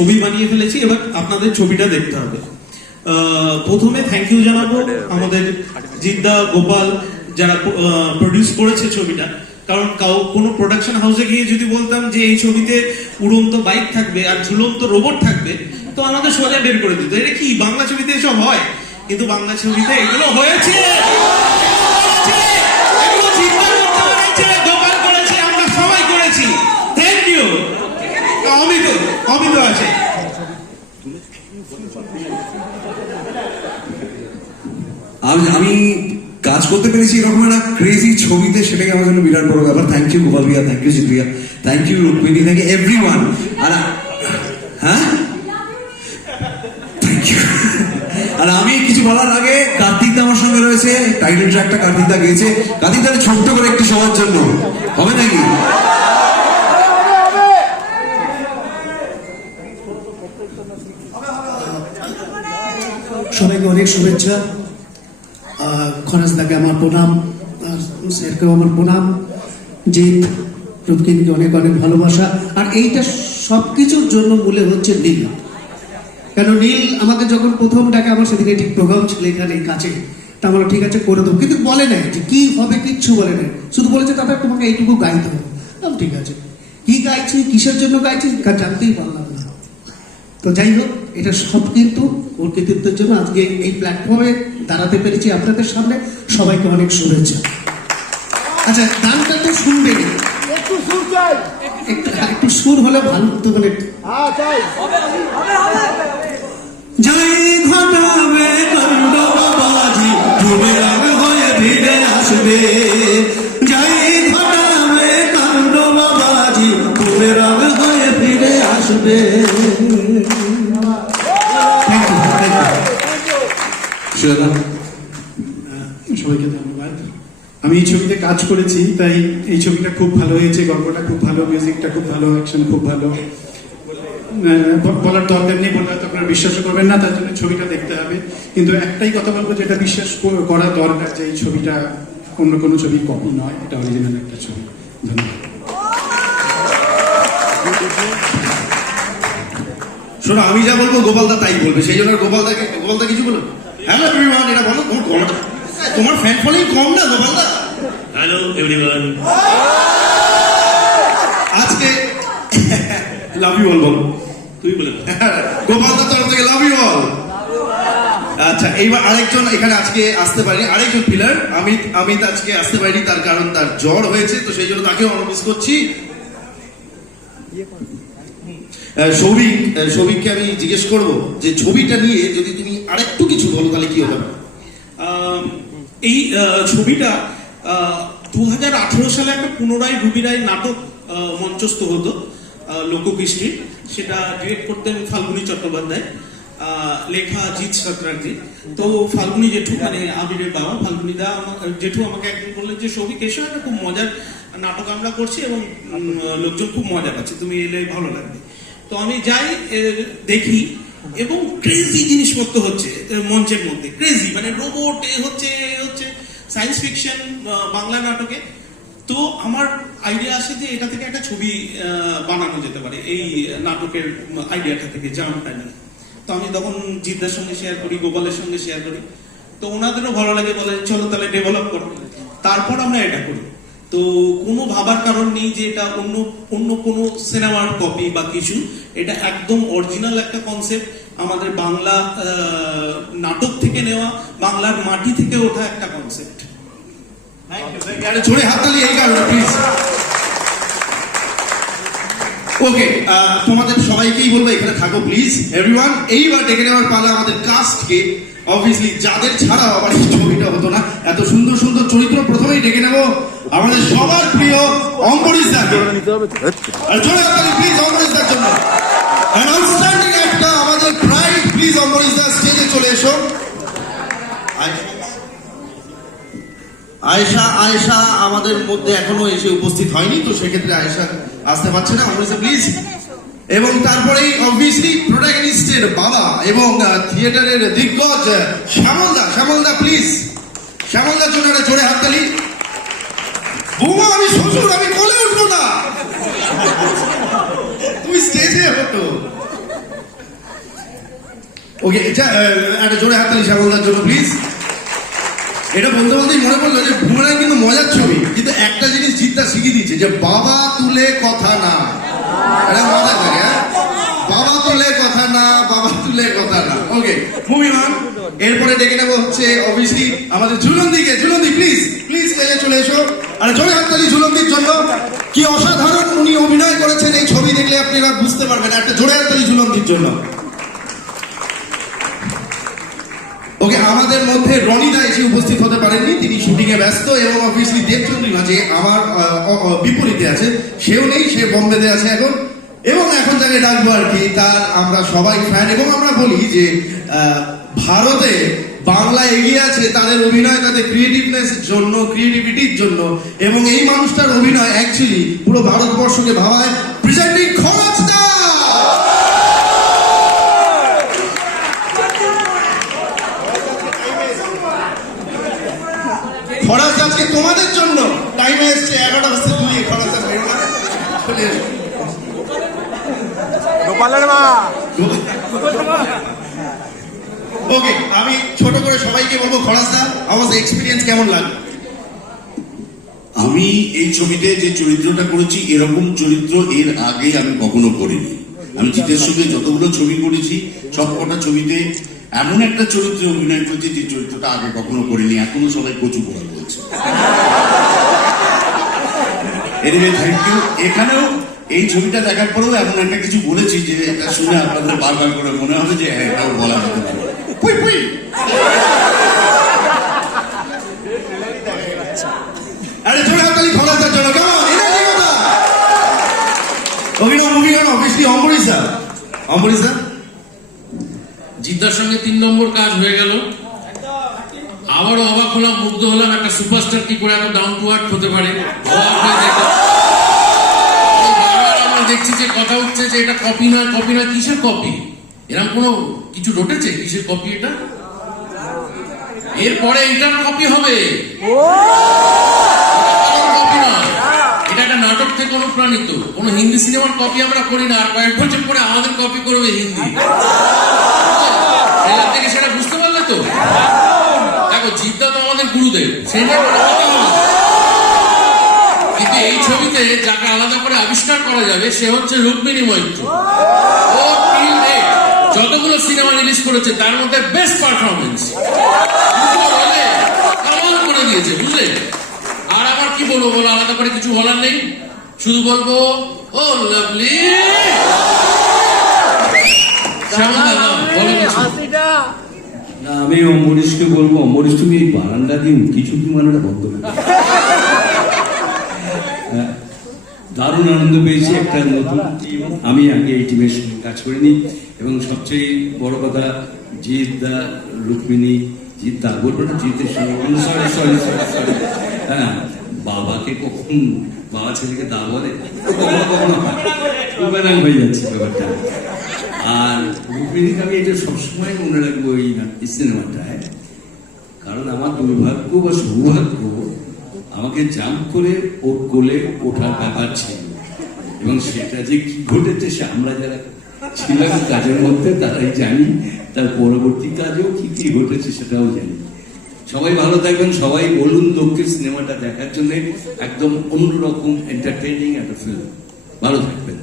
ছবি বানিয়ে ফেলেছি, এবার আপনাদের ছবিটা দেখতে হবে। প্রথমে থ্যাংক ইউ জানাব আমাদের জিদ্দা গোপাল, যারা প্রডিউস করেছে ছবিটা। কারণ কাউ, কোনো প্রোডাকশন হাউসে গিয়ে যদি বলতাম যে এই ছবিতে উড়ন্ত বাইক থাকবে আর ঝুলন্ত রোবট থাকবে, তো আমাদের সোজা বের করে দিত। এটা কি, বাংলা ছবিতে এসব হয়? কিন্তু বাংলা ছবিতে এগুলো হয়েছে! অমিত অমিত আছে। আমি আমি কাজ করতে পেরেছি এরকম একটা ক্রেজি ছবিতে, সেটাকে আমার জন্য বিরাট বড় ব্যাপার। Thank you Gopal Villa thank you Jitiya thank you Rukmini. Thank you everyone আর হ্যাঁ? আর আমি কিছু বলার আগে, কার্তিক আমার সঙ্গে রয়েছে। টাইটেল ট্র্যাকটা কার্তিক দা গেয়েছে। কার্তিক দা ছোট্ট করে একটু সবার জন্য। হবে নাকি? সবাইকে অনেক শুভেচ্ছা। খরাজ দাকে আমার প্রণাম, আর স্যারকেও আমার প্রণাম। জিৎ রূপকিনকে অনেক অনেক ভালোবাসা। আর এইটা সব কিছুর জন্য মূলে হচ্ছে নীল। কেন নীল আমাকে যখন প্রথম ডাকে, আমার সেদিকে ঠিক প্রোগ্রাম ছিল এখানে কাছে। তা আমরা ঠিক আছে করে দেবো। কিন্তু বলে নাই যে কি হবে, কিচ্ছু বলে নাই। শুধু বলেছে, দাদা, তোমাকে এইটুকু গাইতে হবে। ঠিক আছে। কি গাইছি, কিসের জন্য গাইছি জানতেই পারলাম না। তো যাই হোক এটা সব কিন্তু ওর কৃতিত্বের জন্য আজকে এই প্ল্যাটফর্মে দাঁড়াতে পেরেছি আপনাদের সামনে। সবাইকে অনেক শুভেচ্ছা। আচ্ছা গানটা তো শুনবে। একটু সুর চাই। একটু একটু সুর হলে ভালো হতো মানে। হ্যাঁ জয় ঘটাবে কাণ্ড বাবাজি যুবরাগ হয়ে ভিড়ে আসবে। জয় ঘটাবে কাণ্ড বাবাজি হয়ে ফিরে আসবে। সবাইকে ধন্যবাদ। আমি এই ছবিতে কাজ করেছি তাই এই ছবিটা খুব ভালো হয়েছে গল্পটা খুব ভালো মিউজিকটা খুব ভালো অ্যাকশন খুব ভালো। বলার দরকার নেই বলে হয়তো আপনারা বিশ্বাস করবেন না তার জন্য ছবিটা দেখতে হবে। কিন্তু একটাই কথা বলব যেটা বিশ্বাস করা দরকার যে এই ছবিটা অন্য কোনো ছবি কপি নয় এটা অরিজিনাল একটা ছবি। ধন্যবাদ। শোনো আমি যা বলব গোপালদা তাই বলবে সেই জন্য গোপালদাকে গোপালদা কিছু বলো হ্যালো এভরিওয়ান এটা বলো তোমার গলাটা তোমার ফ্যান ফলোইং কম না গোপালদা হ্যালো এভরিওয়ান আজকে লাভ ইউ অল বলো। তুই বলে দাও। গোপালদার তরফ থেকে লাভ ইউ অল আচ্ছা এইবার আরেকজন এখানে আজকে আসতে পারেনি আরেকজন পিলার অমিত অমিত আজকে আসতে পারেনি তার কারণ তার জ্বর হয়েছে তো সেই জন্য তাকেও আমরা মিস করছি। সৌভিক সৌভিককে আমি জিজ্ঞেস করব যে ছবিটা নিয়ে যদি তুমি আরেকটু কিছু বলো তাহলে কি পারে এই ছবিটা দু হাজার আঠেরো সালে একটা পুনরায় রুবি রায় নাটক মঞ্চস্থ হতো আহ, লোককৃষ্টি সেটা ডিরেক্ট করতেন ফাল্গুনী চট্টোপাধ্যায় লেখা জিৎ সত্রার্জি। তো ফাল্গুনি জেঠু মানে আবিরের বাবা ফাল্গুনী দা জেঠু আমাকে একদিন বললেন যে সৌভিক এসো একটা খুব মজার নাটক আমরা করছি এবং লোকজন খুব মজা পাচ্ছে। তুমি এলে ভালো লাগবে। তো আমি যাই দেখি। এবং ক্রেজি জিনিসপত্র হচ্ছে মঞ্চের মধ্যে। ক্রেজি মানে রোবট হচ্ছে হচ্ছে সায়েন্স ফিকশন বাংলা নাটকে। তো আমার আইডিয়া আসে যে এটা থেকে একটা ছবি বানানো যেতে পারে, এই নাটকের আইডিয়াটা থেকে জামটা নিয়ে। তো আমি তখন জিদ্দার সঙ্গে শেয়ার করি, গোপালের সঙ্গে শেয়ার করি। তো ওনাদেরও ভালো লাগে বলে, চলো তাহলে ডেভেলপ করো। তারপর আমরা এটা করি। তো কোনো ভাবার কারণ নেই যে এটা অন্য অন্য কোনো সিনেমার কপি বা কিছু। এটা একদম অরিজিনাল একটা কনসেপ্ট আমাদের বাংলা আহ, নাটক থেকে নেওয়া বাংলার মাটি থেকে ওঠা একটা কনসেপ্ট জোরে হাততালি এই কারণে প্লিজ ওকে তোমাদের সবাইকেই বলব এখানে থাকো প্লিজ এভরিওয়ান এইবার ডেকে নেওয়ার পালা আমাদের কাস্টকে অবভিয়াসলি যাদের ছাড়া আবার এই ছবিটা হতো না, এত সুন্দর সুন্দর চরিত্র প্রথমেই ডেকে নেব। আমাদের সবার প্রিয় অম্বরীশ আর জোরে হাততালি প্লিজ অম্বরীশ দার জন্য। And একটা আমাদের প্রাইড প্লিজ অম্বরীশ দা স্টেজে চলে এসো। আয়েশা আয়েশা আমাদের মধ্যে এখনও এসে উপস্থিত হয়নি, তো সেক্ষেত্রে আয়েশা আসতে পারছে না অমরিসা প্লিজ এবং তারপরেই অবভিয়াসলি প্রোটাগনিস্টের বাবা এবং থিয়েটারের দিগ্গজ শ্যামলদা। শ্যামলদা প্লিজ শ্যামলদার জন্য একটা জোরে হাততালি। বৌমা, আমি শ্বশুর, আমি কোলে উঠবো না। তুমি স্টেজে হতো। ওকে এটা একটা জোরে হাততালি শ্যামলদার জন্য প্লিজ এটা বলতে বলতেই মনে পড়ল যে বুমরাং কিন্তু মজার ছবি, কিন্তু একটা জিনিস জিতটা শিখিয়ে দিচ্ছে যে বাবা তুলে কথা না। এটা মজা থাকে হ্যাঁ? বাবা তুলে কথা না, বাবা তুলে কথা না। ওকে মুভি মান এরপরে ডেকে নেব হচ্ছে অবভিয়াসলি আমাদের ঝুলন্দিকে। ঝুলন্দি প্লিজ প্লিজ স্টেজে চলে এসো। আর জোরে হাততালি ঝুলন্দির জন্য। কি অসাধারণ উনি অভিনয় করেছেন এই ছবি দেখলে আপনারা বুঝতে পারবেন। একটা জোরে হাততালি ঝুলন্দির জন্য। ওকে আমাদের মধ্যে রনিদা এসে উপস্থিত হতে পারেননি। তিনি শুটিং এ ব্যস্ত এবং অবভিয়াসলি দেবচন্দ্রিমা যে আমার বিপরীতে আছে। সেও নেই, সে বোম্বেতে আছে এখন। এবং এখন তাকে ডাকবো আর কি, তার আমরা সবাই ফ্যান এবং আমরা বলি যে ভারতে বাংলা এগিয়ে আছে তাদের অভিনয়, তাদের ক্রিয়েটিভনেস জন্য ক্রিয়েটিভিটির জন্য। এবং এই মানুষটার অভিনয় অ্যাকচুয়ালি পুরো ভারতবর্ষকে ভাবায়। প্রেজেন্টিং খরচ দা খরাজ আজকে তোমাদের জন্য টাইমে এসছে এগারোটা বাজতে দুই খরাজ বেরো না গোপালের মা। ওকে আমি ছোট করে সবাইকে বলব খরাজদা আমার এক্সপিরিয়েন্স কেমন লাগে আমি এই ছবিতে যে চরিত্রটা করেছি এরকম চরিত্র এর আগে আমি কখনো করিনি। আমি জিতের সঙ্গে যতগুলো ছবি করেছি সবকটা ছবিতে এমন একটা চরিত্রে অভিনয় করেছি যে চরিত্রটা আগে কখনো করিনি। এখনও সবাই কচু পড়া। এনিওয়ে থ্যাংক ইউ এখানেও এই ছবিটা দেখার পরেও এমন একটা কিছু বলেছি যে এটা শুনে আপনাদের বারবার করে মনে হবে যে হ্যাঁ এটাও বলা পুই পুই! আরে জোরে হাতালি খরাজের জন্য কেমন অভিনয় movie obviously Ambarish sir Ambarish sir জিদ্দার সঙ্গে তিন নম্বর কাজ হয়ে গেল আবারও অবাক হলাম মুগ্ধ হলাম একটা সুপারস্টার কি করে এত ডাউন টু আর্থ হতে পারে অবাক হয়ে দেখলাম। এই বারবার আমরা দেখছি যে কথা উঠছে যে এটা কপি না কপি না, কিসের কপি এরকম কোনো কিছু রটেছে? কিসের কপি এটা? এরপরে এটার কপি হবে। নাটক থেকে অনুপ্রাণিত। কোনো হিন্দি সিনেমার কপি আমরা করি না। আর কয়েক বছর পরে আমাদের কপি করবে হিন্দি। থেকে সেটা বুঝতে পারলে তো? দেখো, জিদ্দা তো আমাদের গুরুদেব। সেই ছবিতে যাকে আলাদা করে আবিষ্কার করা যাবে সে হচ্ছে রুক্মিণী মৈত্র। ও যতগুলো সিনেমা রিলিজ করেছে তার মধ্যে বেস্ট পারফরমেন্স কামাল করে দিয়েছে বুঝলে? আর আবার কি বলব বলো আলাদা করে কিছু বলার নেই। শুধু বলব ও লাভলি আমি অম্বরীশকে বলব অম্বরীশ তুমি এই বারান্দা দিন কিছু কি মানে বন্ধ করে দাও। হ্যাঁ, দারুণ আনন্দ পেয়েছি, একটা নতুন আমি আগে এই টিমের সঙ্গে কাজ করিনি। এবং সবচেয়ে বড় কথা, জিৎ দা, রুক্মিণী, জিৎ দা, বলব না, জিতের সঙ্গে হ্যাঁ বাবাকে কখন, বাবা ছেলেকে দা বলে? কখনো কখনো। উপেনাং হয়ে যাচ্ছে ব্যাপারটা। আর রুক্মিণীকে আমি এটা সবসময় মনে রাখব এই সিনেমাটায়, কারণ আমার দুর্ভাগ্য বা সৌভাগ্য আমাকে জাম্প করে ওর কোলে ওঠার ব্যাপার ছিল। এবং সেটা যে কি ঘটেছে সে আমরা যারা ছিলাম কাজের মধ্যে, তারাই জানি। তার পরবর্তী কাজেও কি কি ঘটেছে সেটাও জানি। সবাই ভালো থাকবেন। সবাই বলুন দক্ষিণ সিনেমাটা দেখার জন্য একদম অন্যরকম এন্টারটেইনিং একটা ফিল্ম ভালো থাকবেন।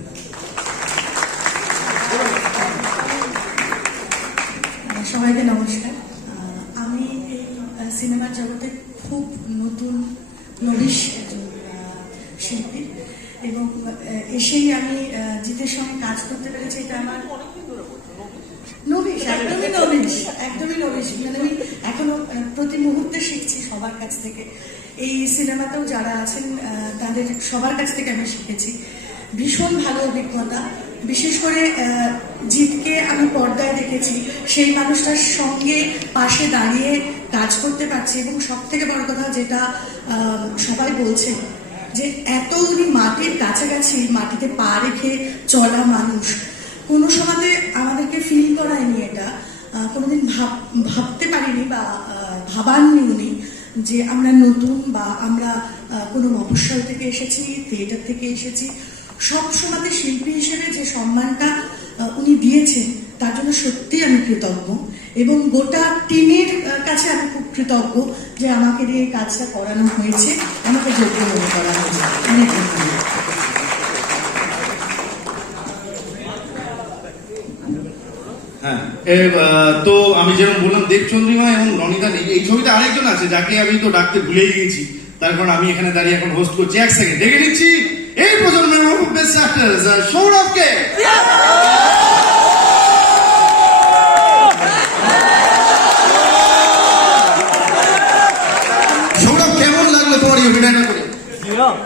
এবং এসেই আমি জিতের সঙ্গে কাজ করতে পেরেছি। এটা আমার মানে আমি এখনও প্রতি মুহূর্তে শিখছি সবার কাছ থেকে। এই সিনেমাতেও যারা আছেন তাদের সবার কাছ থেকে আমি শিখেছি। ভীষণ ভালো অভিজ্ঞতা। বিশেষ করে জিতকে আমি পর্দায় দেখেছি। সেই মানুষটার সঙ্গে পাশে দাঁড়িয়ে কাজ করতে পারছি। এবং সব থেকে বড় কথা যেটা সবাই বলছে যে এত উনি মাটির কাছাকাছি মাটিতে পা রেখে চলা মানুষ, কোনো সময়তে আমাদেরকে ফিল করায়নি এটা। কোনোদিন ভাব, ভাবতে পারিনি বা ভাবাননি উনি যে আমরা নতুন বা আমরা কোনো মফস্বল থেকে এসেছি থিয়েটার থেকে এসেছি। সব সময়তে শিল্পী হিসেবে যে সম্মানটা উনি দিয়েছেন, তার জন্য সত্যিই আমি কৃতজ্ঞ। এবং গোটা টিমের কাছে আমি খুব কৃতজ্ঞ যে আমাকে দিয়ে এই কাজটা করানো হয়েছে। আমাকে যোগ্য মনে করা হয়েছে। হ্যাঁ তো আমি যেমন বললাম, দেবচন্দ্রিমা এবং রনিতা নেই। এই ছবিতে আরেকজন আছে, যাকে আমি তো ডাকতে ভুলেই গিয়েছি। তার কারণ আমি এখানে দাঁড়িয়ে এখন হোস্ট করছি। এক সেকেন্ড ডেকে নিচ্ছি এই প্রজন্মের বেস্ট অ্যাক্টার্স সৌরভকে।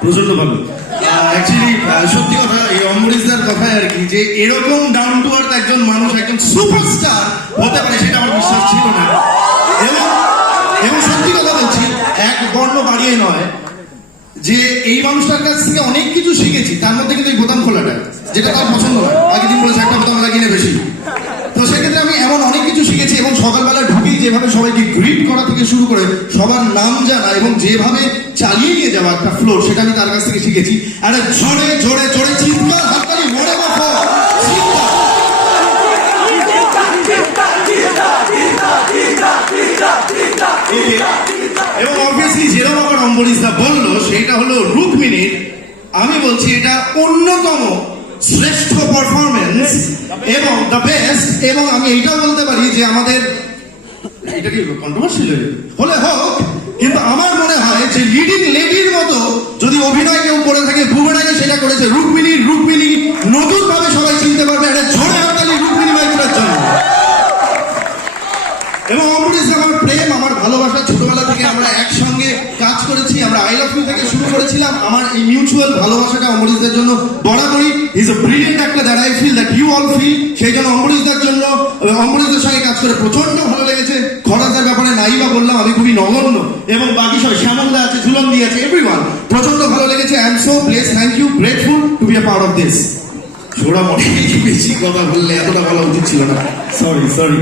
প্রচণ্ড ভালো অ্যাকচুয়ালি সত্যি কথা এই অম্বরীশদার কথায় আর কি যে এরকম ডাউন টু আর্থ একজন মানুষ একজন সুপারস্টার হতে পারে সেটা আমার বিশ্বাস ছিল না। এবং এবং সত্যি কথা বলছি এক বর্ণ বাড়িয়ে নয় যে এই মানুষটার কাছ থেকে অনেক কিছু শিখেছি তার মধ্যে কিন্তু এই বোতাম খোলাটা যেটা তার পছন্দ হয় আগের দিন বলেছে একটা বোতাম লাগিয়ে বেশি। তো সেক্ষেত্রে আমি এমন অনেক কিছু শিখেছি এবং সকালবেলা ঢুকেই যেভাবে সবাইকে গ্রিট করা থেকে শুরু করে সবার নাম জানা এবং যেভাবে চালিয়ে নিয়ে যাওয়া একটা ফ্লোর সেটা আমি তার কাছ থেকে শিখেছি। আর জোরে জোরে জোরে, চিৎকার, হাততালি, মরে বাপো এবং অবভিয়াসলি যেরকম আমার অম্বরীশদা বলল, সেটা হলো রুকমিনীর আমি বলছি এটা অন্যতম শ্রেষ্ঠ পারফরমেন্স এবং দ্য বেস্ট এবং আমি এইটাও বলতে পারি যে আমাদের, এটা কি কন্ট্রোভার্সিয়াল হলে হোক, কিন্তু আমার মনে হয় যে লিডিং লেডির মতো যদি অভিনয় কেউ করে থাকে বুমরাকে সেটা করেছে রুকমিনী রুকমিনী নতুন ভাবে সবাই চিনতে পারবে, একটা ঝড়ে হাততালি রুকমিনী মাইকুরার জন্য। এবং প্রেম আমার ছোটবেলা থেকে আমরা একসঙ্গে কাজ করেছি আমরা আই লাভ ইউ থেকে শুরু করেছিলাম। আমার এই মিউচুয়াল ভালোবাসাটা অমরিশদের জন্য বরাবরই। ইজ এ ব্রিলিয়েন্ট একটা that I feel that you all feel সেই জন্য অমরিশদের জন্য অমরিশদের সঙ্গে কাজ করে প্রচণ্ড ভালো লেগেছে। খরাজের ব্যাপারে নাই বা বললাম আমি খুবই নগণ্য। এবং বাকি সবাই শ্যামলদা আছে ঝুলন্দি আছে এভরিওয়ান প্রচণ্ড ভালো লেগেছে। I am so blessed thank you grateful to be a part of this ছোড়া মনে বেশি কথা বললে এতটা বলা উচিত ছিল না। Sorry sorry